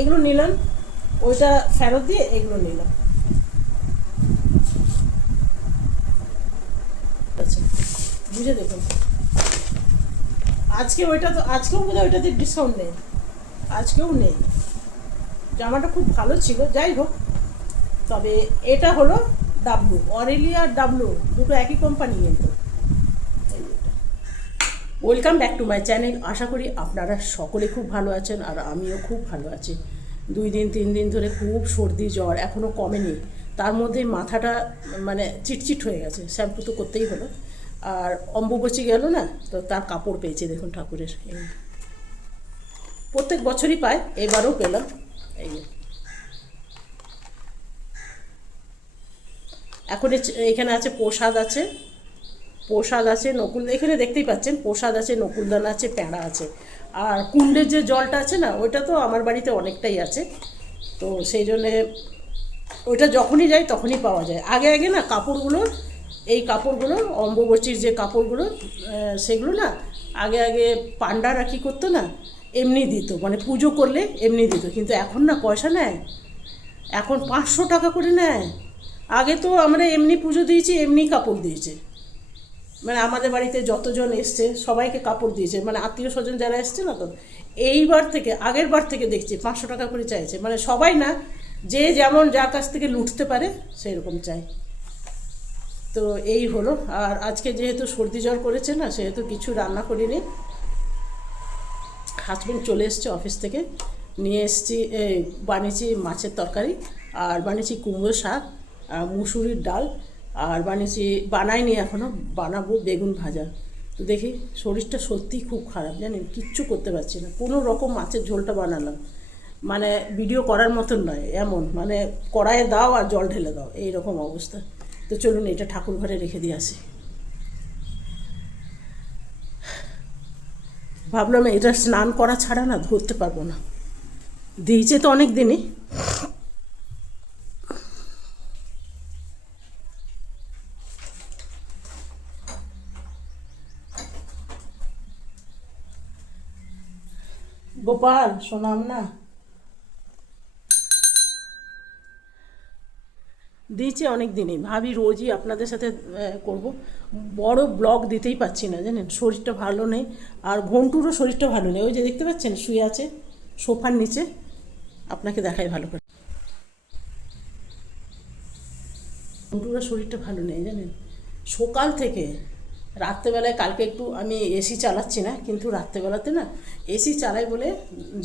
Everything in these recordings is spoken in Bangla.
এগুলো নিলাম, ওইটা ফেরত দিয়ে এগুলো নিলাম। আচ্ছা, বুঝে দেখুন। আজকে ওইটা তো আজকেও বোধ হয় ওইটাতে ডিসকাউন্ট নেই, আজকেও নেই। জামাটা খুব ভালো ছিল, যাই হোক। তবে এটা হলো ডাব্লু, অরেলি আর ডাব্লু দুটো একই কোম্পানি কিন্তু। Welcome back to my channel. আশা করি আপনারা সকলে খুব ভালো আছেন, আর আমিও খুব ভালো আছি। 2 দিন 3 দিন ধরে খুব সর্দি জ্বর, এখনও কমেনি। তার মধ্যে মাথাটা মানে চিটচিট হয়ে গেছে, শ্যাম্পু তো করতেই হলো। আর অম্বুবাচী গেল না, তো তার কাপড় পেয়েছে দেখুন ঠাকুরের। প্রত্যেক বছরই পায়, এবারও পেলাম। এই যে এখন এখানে আছে প্রসাদ আছে, প্রসাদ আছে নকুল, এখানে দেখতেই পাচ্ছেন প্রসাদ আছে, নকুলদানা আছে, প্যাঁড়া আছে। আর কুণ্ডের যে জলটা আছে না, ওইটা তো আমার বাড়িতে অনেকটাই আছে। তো সেই জন্যে ওইটা যখনই যাই তখনই পাওয়া যায়। আগে আগে না কাপড়গুলো, এই কাপড়গুলো অম্বুবাচীর যে কাপড়গুলো, সেগুলো না আগে আগে পাণ্ডারা কী করতো না, এমনি দিত, মানে পুজো করলে এমনি দিত। কিন্তু এখন না পয়সা নেয়, এখন 500 টাকা করে নেয়। আগে তো আমরা এমনি পুজো দিয়েছি, এমনি কাপড় দিয়েছে। মানে আমাদের বাড়িতে যতজন এসছে সবাইকে কাপড় দিয়েছে, মানে আত্মীয় স্বজন যারা এসছে না, তো এইবার থেকে আগের বার থেকে দেখছি 500 টাকা করে চাইছে। মানে সবাই না, যে যেমন যার কাছ থেকে লুটতে পারে সেই রকম চাই। তো এই হলো। আর আজকে যেহেতু সর্দি জ্বর করেছে না, সেহেতু কিছু রান্না করিনি। হাজব্যান্ড চলে এসছে অফিস থেকে, নিয়ে এসছি বানিয়েছি মাছের তরকারি, আর বানিয়েছি কুমড়ো শাক, আর মুসুরির ডাল, আর বানাইনি এখনও, বানাবো বেগুন ভাজা। তো দেখি, শরীরটা সত্যিই খুব খারাপ জানেন, কিচ্ছু করতে পারছি না। কোনো রকম মাছের ঝোলটা বানালাম, মানে ভিডিও করার মতন নয় এমন, মানে কড়াইয়ে দাও আর জল ঢেলে দাও, এই রকম অবস্থা। তো চলুন এটা ঠাকুর ঘরে রেখে দিয়ে আসি। ভাবলাম এটা স্নান করা ছাড়া না ধরতে পারবো না, দিয়েছে তো অনেক দিনই। গোপাল শোনাম না, দিয়েছে অনেক দিনই। ভাবি রোজই আপনাদের সাথে করব, বড় ব্লগ দিতেই পাচ্ছি না জানেন, শরীরটা ভালো নেই। আর ঘন্টুরও শরীরটা ভালো নেই, ওই যে দেখতে পাচ্ছেন শুয়ে আছে সোফার নিচে। আপনাকে দেখাই ভালো করে, ঘন্টুরও শরীরটা ভালো নেই জানেন, সকাল থেকে। রাত্রেবেলায় কালকে একটু আমি এসি চালাচ্ছি না, কিন্তু রাত্রেবেলাতে না এসি চালাই বলে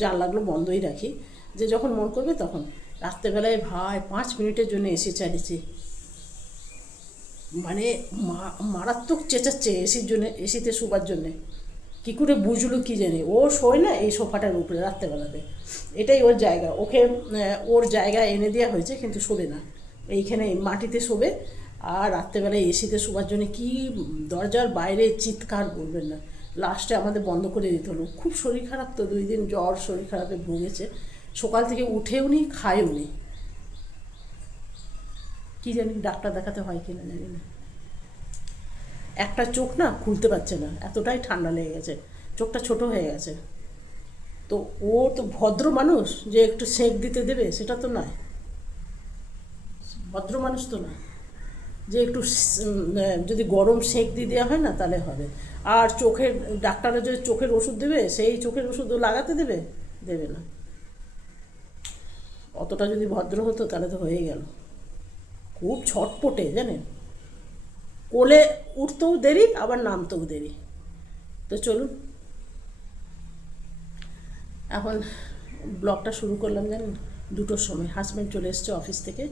জানলাগুলো বন্ধই রাখি, যে যখন মন করবে তখন। রাত্রেবেলায় ভাই 5 মিনিটের জন্য এসি চালিয়েছি, মানে মারাত্মক চেঁচাচ্ছে এসির জন্য, এসিতে শোবার জন্যে। কী করে বুঝলো কি জানি, ও শোয় না এই সোফাটার উপরে রাত্রেবেলাতে, এটাই ওর জায়গা। ওকে ওর জায়গা এনে দেওয়া হয়েছে, কিন্তু শোবে না এইখানে, মাটিতে শোবে। আর রাত্রেবেলায় এসিতে শোবার জন্য কি দরজার বাইরে চিৎকার বলবেন না। লাস্টে আমাদের বন্ধ করে দিতে হলো। খুব শরীর খারাপ তো, 2 দিন জ্বর, শরীর খারাপে ভুগেছে। সকাল থেকে উঠেও নি, খায়ও নি। কী জানি ডাক্তার দেখাতে হয় কিনা জানি না। একটা চোখ না খুলতে পারছে না, এতটাই ঠান্ডা লেগে গেছে, চোখটা ছোট হয়ে গেছে। তো ও তো ভদ্র মানুষ যে একটু সেঁক দিতে দেবে, সেটা তো নয়। ভদ্র মানুষ তো না যে একটু যদি গরম সেঁক দিয়ে দেওয়া হয় না তাহলে হবে। আর চোখের ডাক্তাররা যদি চোখের ওষুধ দেবে, সেই চোখের ওষুধও লাগাতে দেবে, দেবে না। অতটা যদি ভদ্র হতো তাহলে তো হয়ে গেল। খুব ছটপটে জানেন, কোলে উঠতেও দেরি, আবার নামতেও দেরি। তো চলুন এখন ব্লগটা শুরু করলাম জানেন 2টোর সময়। হাজব্যান্ড চলে এসছে অফিস থেকে।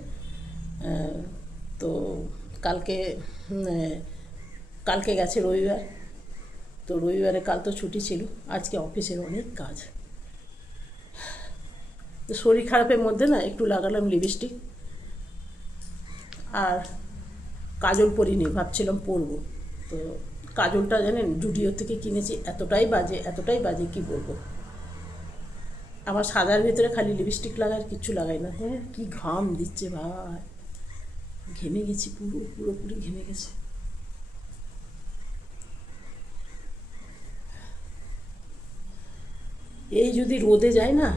তো কালকে কালকে গেছে রবিবার, তো রবিবারে কাল তো ছুটি ছিল, আজকে অফিসের অনেক কাজ। তো শরীর খারাপের মধ্যে না একটু লাগালাম লিপস্টিক, আর কাজল পরিনি, ভাবছিলাম পরবো। তো কাজলটা জানেন জুডিও থেকে কিনেছি, এতটাই বাজে, এতটাই বাজে কি বলবো। আমার সাদার ভিতরে খালি লিপস্টিক লাগায়, আর কিচ্ছু লাগাই না। হ্যাঁ কি ঘাম দিচ্ছে ভাই, ঘেমে গেছি, পুরোপুরি ঘেমে গেছে। এই যদি রোদে যায় না,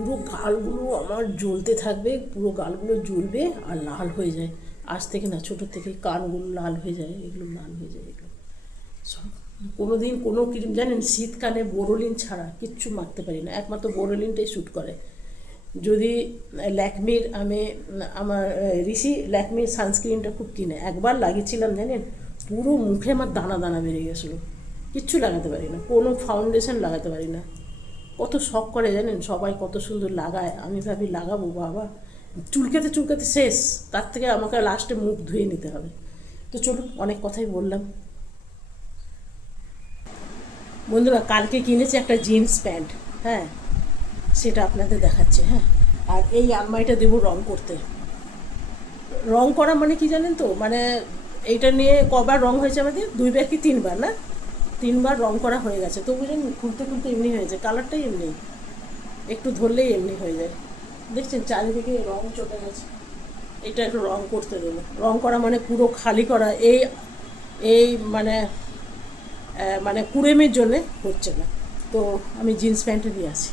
পুরো গালগুলো আমার জ্বলতে থাকবে, পুরো গালগুলো জ্বলবে আর লাল হয়ে যায়। আজ থেকে না, ছোটোর থেকে কানগুলো লাল হয়ে যায়, এগুলো লাল হয়ে যায় এগুলো সব। কোনো দিন কোনো ক্রিম জানেন, শীতকালে বোরোলিন ছাড়া কিচ্ছু মাখতে পারি না, একমাত্র বোরোলিনটাই শ্যুট করে। যদি ল্যাকমির আমার ঋষি ল্যাকমির সানস্ক্রিনটা খুব কিনে, একবার লাগিয়েছিলাম জানেন, পুরো মুখে আমার দানা দানা বেরিয়ে গেছিলো। কিচ্ছু লাগাতে পারি না, কোনো ফাউন্ডেশন লাগাতে পারি না। কত শখ করে জানেন, সবাই কত সুন্দর লাগায়, আমি ভাবি লাগাবো, বাবা চুলকাতে চুলকাতে শেষ, তার থেকে আমাকে লাস্টে মুখ ধুয়ে নিতে হবে। তো চলুন, অনেক কথাই বললাম। বন্ধুরা, কালকে কিনেছি একটা জিন্স প্যান্ট, হ্যাঁ সেটা আপনাদের দেখাচ্ছি। হ্যাঁ, আর এই আলমারিটা দেবো রং করতে। রং করা মানে কি জানেন তো, মানে এইটা নিয়ে কবার রং হয়েছে আমাদের, 2বার কি 3বার, না 3বার রং করা হয়ে গেছে। তো বুঝলেন, খুলতে খুলতে এমনি হয়েছে, কালারটাই এমনি, একটু ধরলেই এমনি হয়ে যায়। দেখছেন চারিদিকে রং চলে গেছে, এটা একটু রং করতে দেবো। রং করা মানে পুরো খালি করা, এই এই মানে মানে কুড়েমের জন্যে হচ্ছে না। তো আমি জিন্স প্যান্টটা নিয়ে আসি,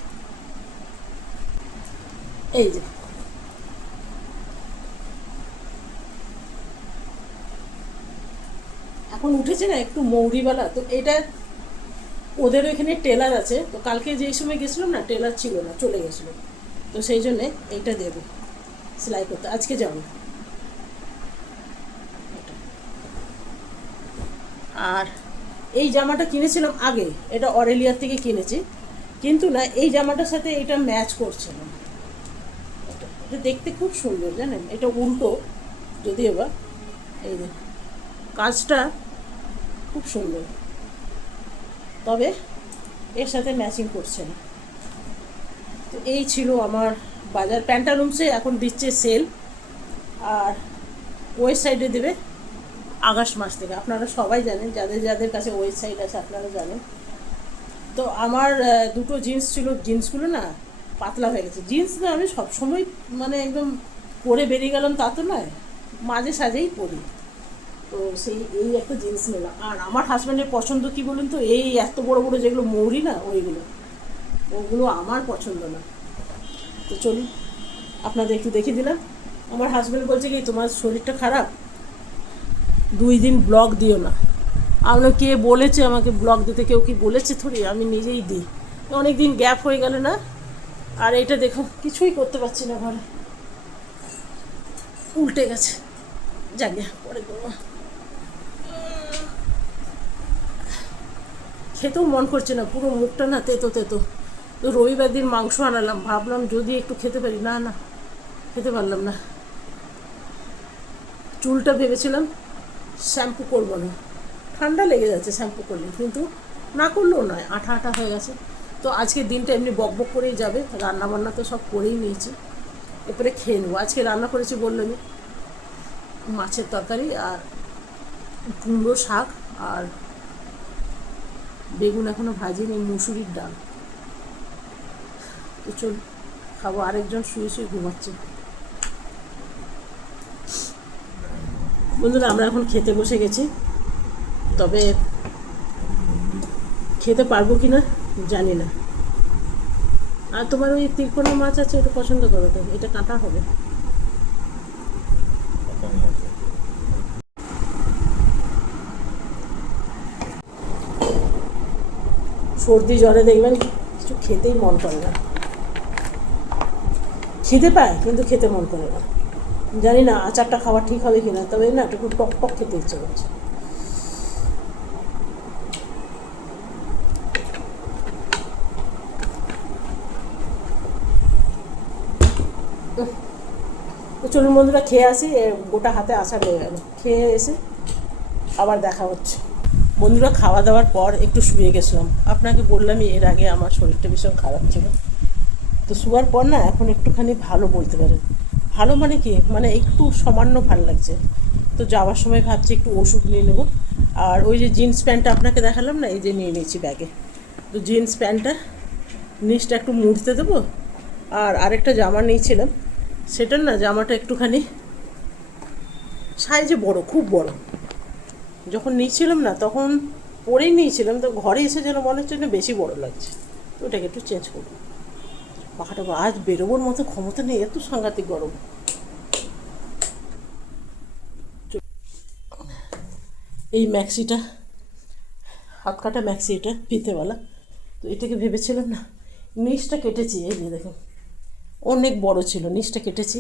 এই যে এখন উঠেছে না একটু মৌরিওয়ালা, তো এটা ওদের ওইখানে টেলার আছে, তো কালকে যেই সময় গেছিলাম না, টেলার ছিল না, চলে গেছিলো, তো সেই জন্যে এইটা দেবো সেলাই করতে, আজকে যাবো। আর এই জামাটা কিনেছিলাম আগে, এটা অরেলিয়ার থেকে কিনেছি, কিন্তু না এই জামাটার সাথে এটা ম্যাচ করছে না। এটা দেখতে খুব সুন্দর জানেন, এটা উল্টো যদিও বা, এই যে কাজটা খুব সুন্দর, তবে এর সাথে ম্যাচিং করছে না। তো এই ছিল আমার বাজার। প্যান্টালুন্সে এখন দিচ্ছে সেল, আর ওয়েবসাইটে দেবে আগস্ট মাস থেকে, আপনারা সবাই জানেন, যাদের যাদের কাছে ওয়েবসাইট আছে আপনারা জানেন। তো আমার দুটো জিন্স ছিল, জিন্সগুলো না পাতলা হয়ে গেছে। জিন্স না আমি সবসময় মানে একদম পরে বেরিয়ে গেলাম তা তো নয়, মাঝে সাঝেই পরি। তো সেই এই একটা জিন্স নিলাম। আর আমার হাজব্যান্ডের পছন্দ কী বলুন তো, এই এত বড় বড় যেগুলো মৌরি না, ওগুলো আমার পছন্দ না। তো চলুন আপনাদের একটু দেখে দিলাম। আমার হাজব্যান্ড বলছে কি, তোমার শরীরটা খারাপ, 2 দিন ব্লগ দিও না। আপনার কে বলেছে আমাকে ব্লগ দিতে, কেউ কি বলেছে থোড়ি, আমি নিজেই দিই। অনেক দিন গ্যাপ হয়ে গেলে না। আর এটা দেখো, কিছুই করতে পারছি না ঘরে, উল্টে গেছে, জাগে পরে করবো। খেতেও মন করছে না, পুরো মুখটা না তেতো তেতো। তো রবিবার দিন মাংস আনালাম, ভাবলাম যদি একটু খেতে পারি, না না খেতে পারলাম না। চুলটা ভেবেছিলাম শ্যাম্পু করবো না, ঠান্ডা লেগে যাচ্ছে শ্যাম্পু করলে, কিন্তু না করলেও নয়, আঠা আঠা হয়ে গেছে। তো আজকের দিনটা এমনি বক বক করেই যাবে, রান্নাবান্না তো সব করেই নিয়েছি, এরপরে খেয়ে নেবো। আজকে রান্না করেছি বললামই, মাছের তরকারি আর কুমড়ো শাক, আর বেগুন এখনও ভাজিনি, মুসুরির ডাল। তো চল খাবো। আরেকজন শুয়ে শুয়ে ঘুমাচ্ছে। বন্ধুরা, আমরা এখন খেতে বসে গেছি, তবে খেতে পারবো কি না জানি না। আর তোমার ওই তিরকোনা মাছ আছে, এটা পছন্দ করো তো, এটা কাঁটা হবে। সর্দি জ্বরে দেখবেন কিছু খেতেই মন করে না, খিদে পায় কিন্তু খেতে মন করে না। জানি না আচারটা খাওয়া ঠিক হবে কিনা, তবে না একটু টক টক খেতে ইচ্ছে করছে। তো চলুন বন্ধুরা, খেয়ে আসি, গোটা হাতে আচার হয়ে গেল। খেয়ে এসে আবার দেখা হচ্ছে। বন্ধুরা, খাওয়া দাওয়ার পর একটু শুয়ে গেছিলাম, আপনাকে বললামই এর আগে আমার শরীরটা ভীষণ খারাপ ছিল। তো শোয়ার পর না এখন একটুখানি ভালো বলতে পারেন। ভালো মানে কি, মানে একটু সামান্য ভালো লাগছে। তো যাওয়ার সময় ভাবছি একটু ওষুধ নিয়ে নেবো। আর ওই যে জিন্স প্যান্টটা আপনাকে দেখালাম না, এই যে নিয়ে নিয়েছি ব্যাগে। তো জিন্স প্যান্টটা নিচটা একটু মুড়তে দেবো। আর আরেকটা জামা নিয়েছিলাম, সেটার না জামাটা একটুখানি সাইজে বড়, খুব বড়। যখন নিয়েছিলাম না তখন পরেই নিয়েছিলাম, তো ঘরে এসে যেন মনে হচ্ছে না বেশি বড় লাগছে, তো ওটাকে একটু চেঞ্জ করবো। পাখাটা আজ বেরোবোর মতো ক্ষমতা নেই, এত সাংঘাতিক গরম। এই ম্যাক্সিটা হাত কাটা ম্যাক্সি, এটা ফিতেওয়ালা। তো এটাকে ভেবেছিলাম না, নিচটা কেটেছি, এই যে দেখুন অনেক বড় ছিল, নিচটা কেটেছি।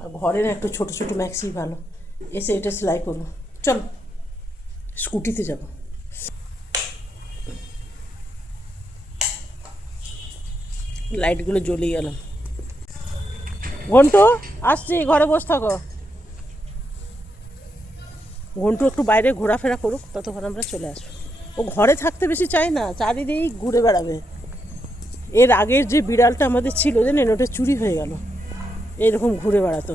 আর ঘরের একটু ছোট ছোট ম্যাক্সি ভালো, এসে এটা সেলাই করবো। চলো স্কুটিতে যাব। লাইটগুলো জ্বলিয়ে গেলাম। ঘন্টু আসছি, ঘরে বসে থাকো। ঘন্টু একটু বাইরে ঘোরাফেরা করুক, ততক্ষণ আমরা চলে আসবো। ও ঘরে থাকতে বেশি চায় না, চারিদিকেই ঘুরে বেড়াবে। এর আগের যে বিড়ালটা আমাদের ছিল জানেন, ওটা চুরি হয়ে গেল, এরকম ঘুরে বেড়াতো।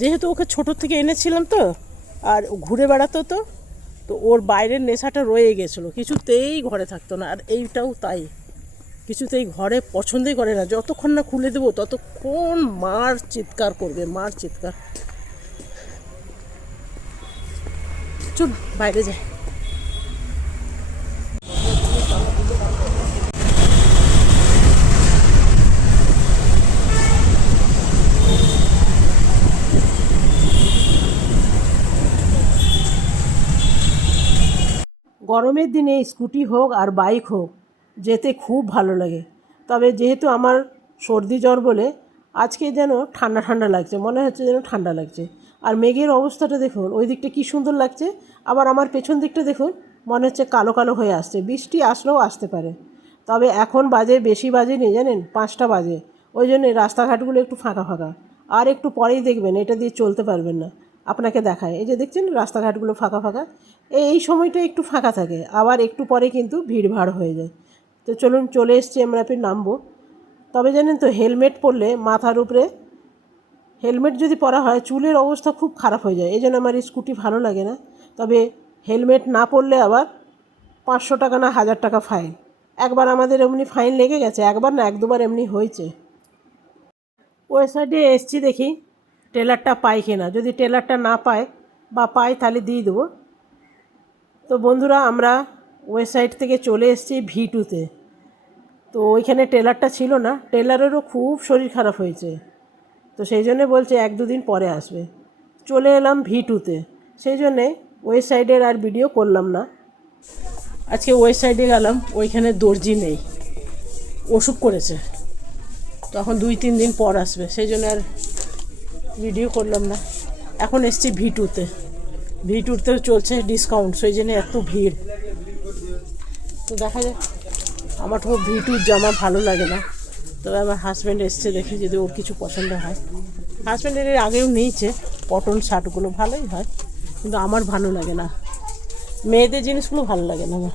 যেহেতু ওকে ছোটোর থেকে এনেছিলাম তো, আর ঘুরে বেড়াতো, তো তো ওর বাইরের নেশাটা রয়ে গেছিলো, কিছুতেই ঘরে থাকতো না। আর এইটাও তাই, কিছুতেই ঘরে পছন্দই করে না। যতক্ষণ না খুলে দেবো ততক্ষণ মার চিৎকার করবে, মার চিৎকার। চল বাইরে যাই। গরমের দিনে স্কুটি হোক আর বাইক হোক, যেতে খুব ভালো লাগে। তবে যেহেতু আমার সর্দি জ্বর বলে আজকে যেন ঠান্ডা ঠান্ডা লাগছে, মনে হচ্ছে যেন ঠান্ডা লাগছে। আর মেঘের অবস্থাটা দেখুন, ওই দিকটা কী সুন্দর লাগছে। আবার আমার পেছন দিকটা দেখুন, মনে হচ্ছে কালো কালো হয়ে আসছে, বৃষ্টি আসলেও আসতে পারে। তবে এখন বাজে, বেশি বাজেনি জানেন, 5টা বাজে। ওই জন্যে রাস্তাঘাটগুলো একটু ফাঁকা ফাঁকা। আর একটু পরেই দেখবেন এটা দিয়ে চলতে পারবেন না। আপনাকে দেখায়, এই যে দেখছেন রাস্তাঘাটগুলো ফাঁকা ফাঁকা, এই সময়টা একটু ফাঁকা থাকে, আবার একটু পরে কিন্তু ভিড়ভাড় হয়ে যায়। তো চলুন, চলে এসছি আমরা, ফির নামবো। তবে জানেন তো, হেলমেট পরলে মাথার উপরে হেলমেট যদি পরা হয়, চুলের অবস্থা খুব খারাপ হয়ে যায়। এই জন্য আমার স্কুটি ভালো লাগে না। তবে হেলমেট না পরলে আবার 500 টাকা না 1000 টাকা ফাইন। একবার আমাদের এমনি ফাইন লেগে গেছে, একবার না 1-2বার এমনি হয়েছে। ওই সাইডে এসছি, দেখি টেলারটা পাই কিনা। যদি টেলারটা না পায় বা পাই তাহলে দিয়ে দেবো। তো বন্ধুরা, আমরা ওয়েবসাইট থেকে চলে এসেছি V2-তে। তো ওইখানে টেলারটা ছিল না, টেলারেরও খুব শরীর খারাপ হয়েছে। তো সেই জন্যে বলছে 1-2 দিন পরে আসবে। চলে এলাম V2-তে, সেই জন্যে ওয়েবসাইটের আর ভিডিও করলাম না। আজকে ওয়েবসাইটে গেলাম, ওইখানে দর্জি নেই, অসুখ করেছে, তখন 2-3 দিন পর আসবে, সেই জন্য আর ভিডিও করলাম না। এখন এসছি V2-তে। V2-তেও চলছে ডিসকাউন্ট, সেই জন্য এত ভিড়। তো দেখা যায়, আমার তো V2-র জামা ভালো লাগে না। তবে আমার হাজব্যান্ড এসছে, দেখি যদি ওর কিছু পছন্দ হয়। হাজব্যান্ডের এর আগেও নিয়েছে, কটন শার্টগুলো ভালোই হয়, কিন্তু আমার ভালো লাগে না, মেয়েদের জিনিসগুলো ভালো লাগে না আমার।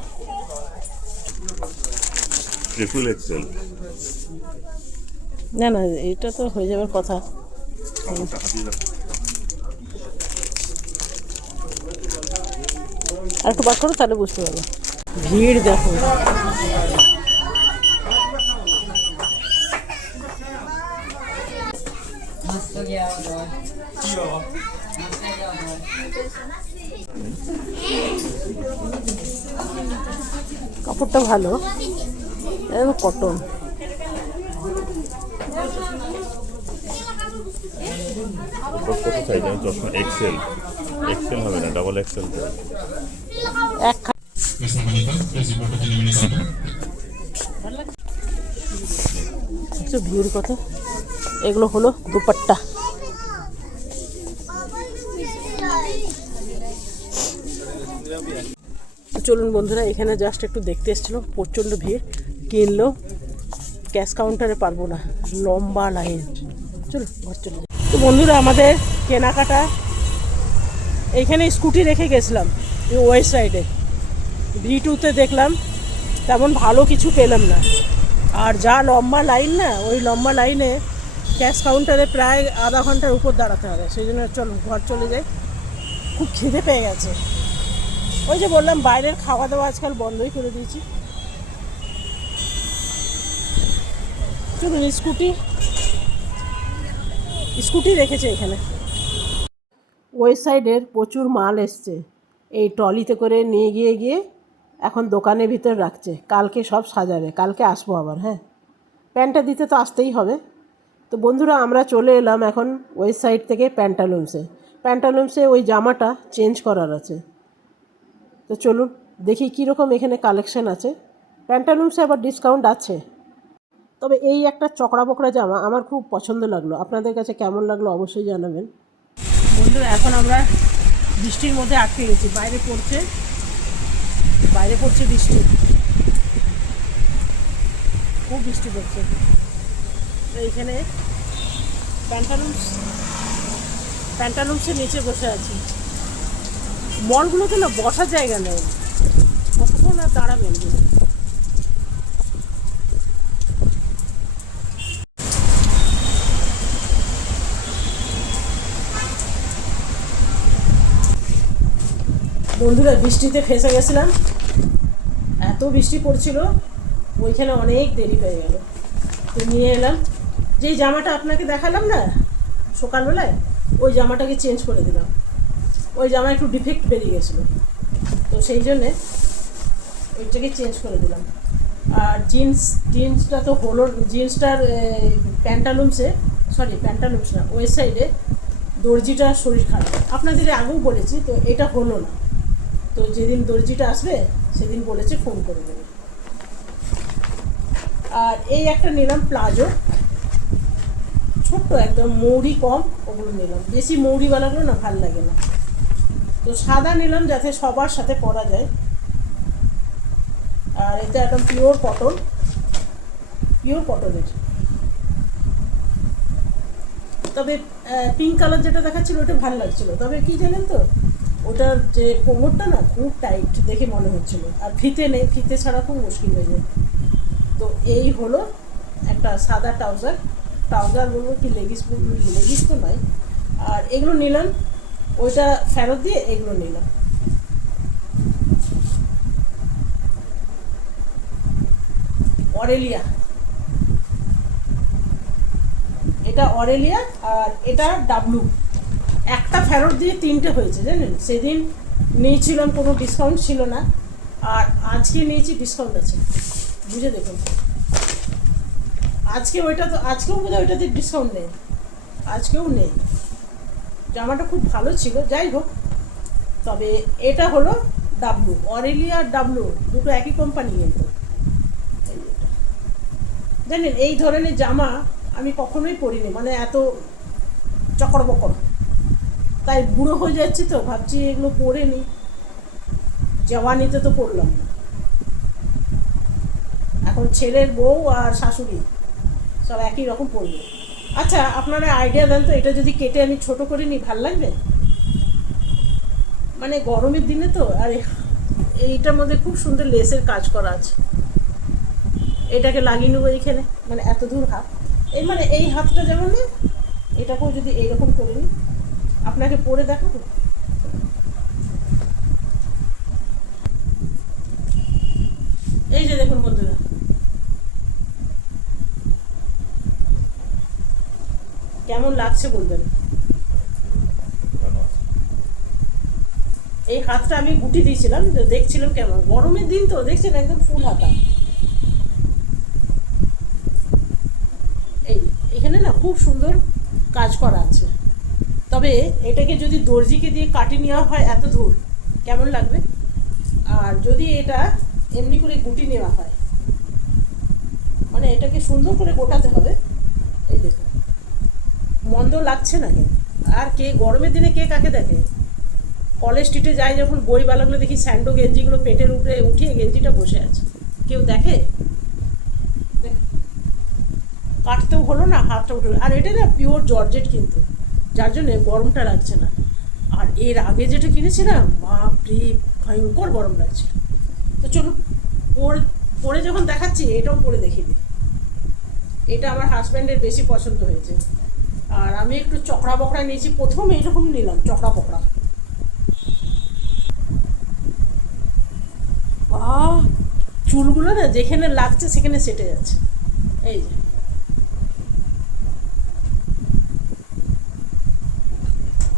ট্রিপল এক্সেল না না, এটা তো হয়ে যাবার কথা। আর একটু বার করো, তাহলে বুঝতে পারবো। ভিড় দেখো, কাপড়টা ভালো, কটন। কত সাইজ? আমি চশমা এক্সেল, এক্সেল হবে না, ডাবল এক্সেল। এক ভিড় কত। এগুলো হলো দুপাট্টা। চলুন বন্ধুরা, এখানে জাস্ট একটু দেখতে এসেছিলো, প্রচণ্ড ভিড়। কিনলো, ক্যাশ কাউন্টারে পারবো না, লম্বা লাইন। চলুন ঘর চলে যাই। তো বন্ধুরা, আমাদের কেনাকাটা, এইখানে স্কুটি রেখে গেছিলাম ওয়েস্ট সাইডে। V2-তে দেখলাম তেমন ভালো কিছু পেলাম না। আর যা লম্বা লাইন না, ওই লম্বা লাইনে ক্যাশ কাউন্টারে প্রায় আধা ঘন্টার উপর দাঁড়াতে হবে। সেই জন্য চলো ঘর চলে যাই, খুব খিদে পেয়ে গেছে। ওই যে বললাম, বাইরের খাওয়া দাওয়া আজকাল বন্ধই করে দিয়েছি। চলুন, স্কুটি রেখেছে এখানে। ওয়েস্ট সাইডের প্রচুর মাল এসছে, এই ট্রলিতে করে নিয়ে গিয়ে এখন দোকানের ভিতর রাখছে, কালকে সব সাজাবে, কালকে আসবো আবার। হ্যাঁ, প্যান্টটা দিতে তো আসতেই হবে। তো বন্ধুরা, আমরা চলে এলাম এখন ওয়েস্ট সাইড থেকে প্যান্টালুন্সে ওই জামাটা চেঞ্জ করার আছে। তো চলুন দেখি কীরকম এখানে কালেকশন আছে। প্যান্টালুন্সে আবার ডিসকাউন্ট আছে। তবে এই একটা চকড়া বকড়া জামা আমার খুব পছন্দ লাগলো। আপনাদের কাছে কেমন লাগলো অবশ্যই জানাবেন। বন্ধুরা, এখন আমরা বৃষ্টির মধ্যে আটকে গেছি, বাইরে পড়ছে বৃষ্টি, খুব বৃষ্টি পড়ছে। তো এইখানে প্যান্টালুন্সের নিচে বসে আছি। মলগুলোতে না বসার জায়গা নেই, কতক্ষণ আর দাঁড়াবেন। বন্ধুরা, বৃষ্টিতে ফেঁসে গেছিলাম, এত বৃষ্টি পড়ছিল, ওইখানে অনেক দেরি হয়ে গেল। তো নিয়ে এলাম যেই জামাটা আপনাকে দেখালাম না সকালবেলায়, ওই জামাটাকে চেঞ্জ করে দিলাম। ওই জামা একটু ডিফেক্ট বেরিয়ে গেছিলো, তো সেই জন্যে ওইটাকে চেঞ্জ করে দিলাম। আর জিন্সটা তো হলো, জিন্সটার প্যান্টালুন্স না, ওয়েস্ট সাইডে দর্জিটার শরীর খারাপ, আপনাদের আগেও বলেছি। তো এটা হলো না, তো যেদিন দর্জিটা আসবে সেদিন বলেছে ফোন করে দেবে। আর এই একটা নিলাম প্লাজো, ছোট্ট একদম, মৌরি কম, ওগুলো নিলাম। বেশি মৌরিওয়ালাগুলো না ভাল লাগে না, তো সাদা নিলাম যাতে সবার সাথে পরা যায়। আর এটা একদম পিওর কটনের। তবে পিঙ্ক কালার যেটা দেখাচ্ছিল ওটা ভালো লাগছিল, তবে কি জানেন তো, ওটার যে কোমরটা না খুব টাইট দেখে মনে হচ্ছিল, আর ফিতে নেই, ফিতে ছাড়া খুব মুশকিল হয়ে যায়। তো এই হলো একটা সাদা ট্রাউজার বলবো কি লেগিস তো নয়। আর এগুলো নিলাম, ওইটা ফেরত দিয়ে এগুলো নিলাম। এটা অরেলিয়া আর এটা ডাব্লু, একটা ফেরত দিয়ে 3টে হয়েছে জানেন। সেদিন নিয়েছিলাম কোনো ডিসকাউন্ট ছিল না, আর আজকে নিয়েছি ডিসকাউন্ট আছে, বুঝে দেখুন। আজকেও বোধহয় ওইটাতে ডিসকাউন্ট নেই, আজকেও নেই। জামাটা খুব ভালো ছিল, যাই হোক। তবে এটা হলো ডাব্লু, অরেলিয়া আর ডাব্লু দুটো একই কোম্পানি কিন্তু। জানেন, এই ধরনের জামা আমি কখনোই পরিনি, মানে এত চকর বকর, তাই বুড়ো হয়ে যাচ্ছি, তো ভাবছি এগুলো পরে নি, জওয়ানিতে তো পরলাম না। এখন ছেলের বউ আর শাশুড়ি সব একই রকম পরবে। আচ্ছা, আপনারা আইডিয়া দেন তো, এটা যদি কেটে আমি ছোট করে নিই ভাল লাগবে? মানে গরমের দিনে তো। আর এইটার মধ্যে খুব সুন্দর লেসের কাজ করা আছে, এটাকে লাগিয়ে নেবো এইখানে, মানে এত দূর হাত, মানে এই হাতটা যেমন না, এটাকেও যদি এইরকম করে নিই, আপনাকে পরে দেখাবো। এই যে দেখুন বন্ধুরা, কেমন লাগছে বলবেন। এই হাতটা আমি গুটি দিয়েছিলাম, দেখছিলাম কেমন, গরমের দিন তো দেখছেন একদম ফুল হাতা। এখানে না খুব সুন্দর কাজ করা আছে, তবে এটাকে যদি দর্জিকে দিয়ে কাটিয়ে নেওয়া হয় এত দূর কেমন লাগবে, আর যদি এটা এমনি করে গুটি নেওয়া হয়, মানে এটাকে সুন্দর করে গোটাতে হবে। এই দেখুন, মন্দ লাগছে না কেন? আর কে গরমের দিনে কে কাকে দেখে? কলেজ স্ট্রিটে যাই যখন, বইবালাগুলো দেখি স্যান্ডো গেঞ্জিগুলো পেটের উপরে উঠিয়ে গেঞ্জিটা বসে আছে, কেউ দেখে? কাটতেও হলো না, হাতটা উঠে। আর এটা না পিওর জর্জেট কিন্তু, যার জন্যে গরমটা লাগছে না। আর এর আগে যেটা কিনেছিলাম, বাপরে ভয়ঙ্কর গরম লাগছে। তো চলুন পরে যখন দেখাচ্ছি এটাও পরে দেখিয়ে দিই। এটা আমার হাজব্যান্ডের বেশি পছন্দ হয়েছে, আর আমি একটু চকড়া বকড়া নিয়েছি, প্রথম এইরকম নিলাম চকড়া বকড়া। চুলগুলো না যেখানে লাগছে সেখানে সেটে যাচ্ছে। এই যে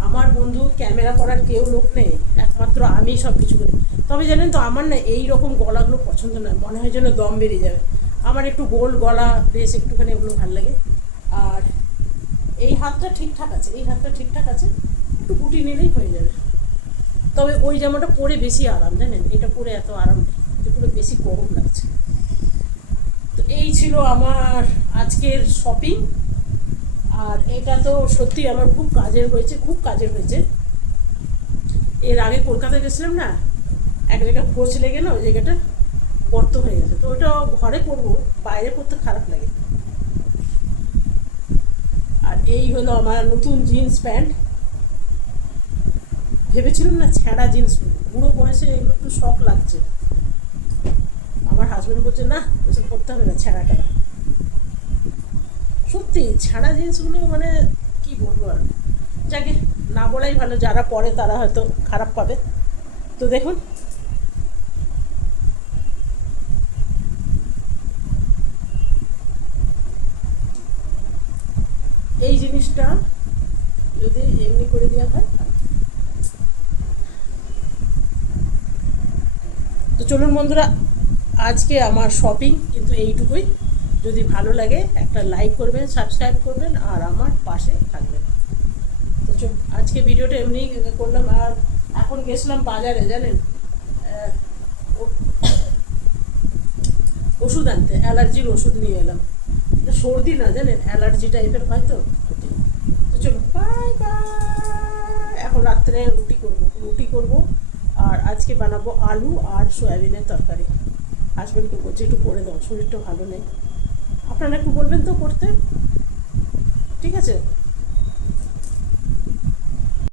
আমার বন্ধু, ক্যামেরা করার কেউ লোক নেই, একমাত্র আমি সব কিছু করি। তবে জানেন তো আমার না এই রকম গলাগুলো পছন্দ নয়, মনে হয় যেন দম বেরিয়ে যাবে। আমার একটু গোল গলা বেশ একটুখানি এগুলো ভালো লাগে। আর এই হাতটা ঠিকঠাক আছে, এই হাতটা ঠিকঠাক আছে, একটু গুটি নিলেই হয়ে যাবে। তবে ওই জামাটা পরে বেশি আরাম, জানেন, এটা পরে এত আরাম নেই, এটা পরে বেশি গরম লাগছে। তো এই ছিল আমার আজকের শপিং। আর এটা তো সত্যি আমার খুব কাজের হয়েছে, খুব কাজের হয়েছে। এর আগে কলকাতায় গেছিলাম না, এক জায়গায় খোঁজ লেগে না ওই জায়গাটা গর্ত হয়ে গেছে, তো ওটা ঘরে পরবো, বাইরে পরতে খারাপ লাগে। আর এই হলো আমার নতুন জিন্স প্যান্ট। ভেবেছিলাম না ছেঁড়া জিন্স বুড়ো বয়সে এগুলো একটু শখ লাগছে। আমার হাজব্যান্ড বলছে না, ওসব করতে হবে না ছেঁড়া টেঁড়া। সত্যি ছেঁড়া জিন্সগুলো মানে কি বলবো আর, যাকে না বলাই ভালো, যারা পরে তারা হয়তো খারাপ পাবে। তো দেখুন, এই জিনিসটা যদি এমনি করে দেওয়া হয়। তো চলুন বন্ধুরা, আজকে আমার শপিং কিন্তু এইটুকুই। যদি ভালো লাগে একটা লাইক করবেন, সাবস্ক্রাইব করবেন আর আমার পাশে থাকবেন। তো আজকে ভিডিওটা এমনি করলাম। আর এখন গেছিলাম বাজারে, জানেন, ওষুধ আনতে, অ্যালার্জির ওষুধ নিয়ে এলাম। সর্দি না, জানেন, অ্যালার্জি টাইপের হয় তো। তো চলো বাই বাই। এখন রাত্রে রুটি করব। আর আজকে বানাবো আলু আর সয়াবিনের তরকারি। হাজব্যান্ডকে বলছি একটু করে দাও, শরীরটা ভালো নেই। আপনারা একটু বলবেন তো করতে, ঠিক আছে?